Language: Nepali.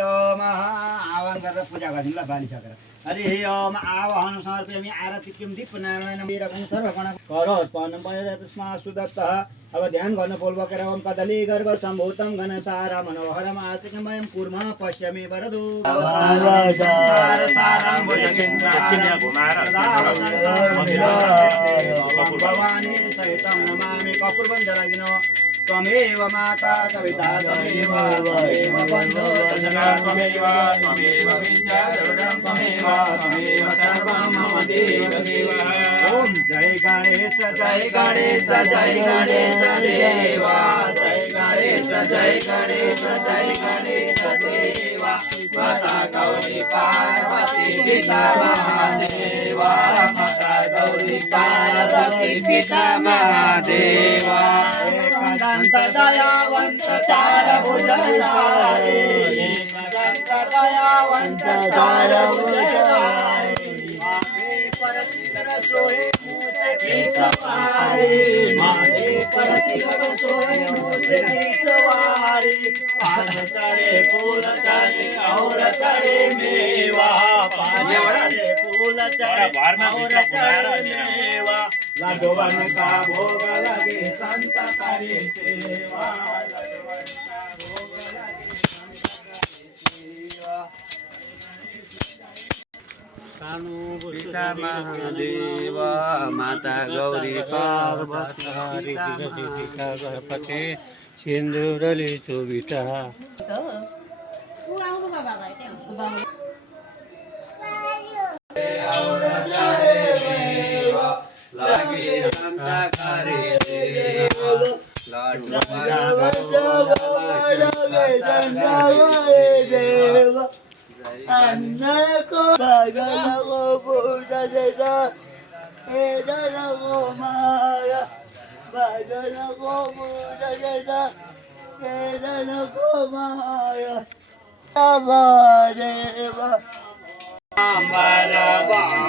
ओम आवाहन गरेर पूजा गरिदिउँला बालिसकेर हरि ओम आवाहन समर्पयामि आरति किम दीपनारायण वीरगं सर्वगण करोत्पन्नं वैरतस्मा सुदत्तः अब ध्यान गर्न बोल्बकेर ओम कदली गर्भ सम्भूतं घनसारा मनोहरम आतिकमयं कुर्मः पश्यमि वरदो भवानी सहितं नमामि कपूर्वञ्जलगिनो त्वमेव माता कविता त्वमेव बन्धो त्वमेव विद्या त्वमेव सर्वं मम देव ओम जय गणेश जय गणेश जय गणेश देवा जय गणेश जय गणेश जय गणेश देवा माता गौरी पार्वती पिता महादेवा माता गौरी पार्वती पिता महादेवा एकदंत दयावंत चार भुजधारी एकदंत दयावंत चार भुजधारी सोहे मुझे की सवारी मारे परती सोहे मुझे की सवारी पान चढ़े फूल चढ़े और चढ़े मेवा पान चढ़े फूल चढ़े और चढ़े मेवा लड्डूवन का भोग लगे संत करे सेवा लड्डूवन का भोग लगे पिता महादेव माता गौरी पार्वती पिता Ganapati सिंदूरले चोबिटा Anakku baganaku puja desa, edanaku maya. Baganaku puja desa, edanaku maya. Deva deva. Amara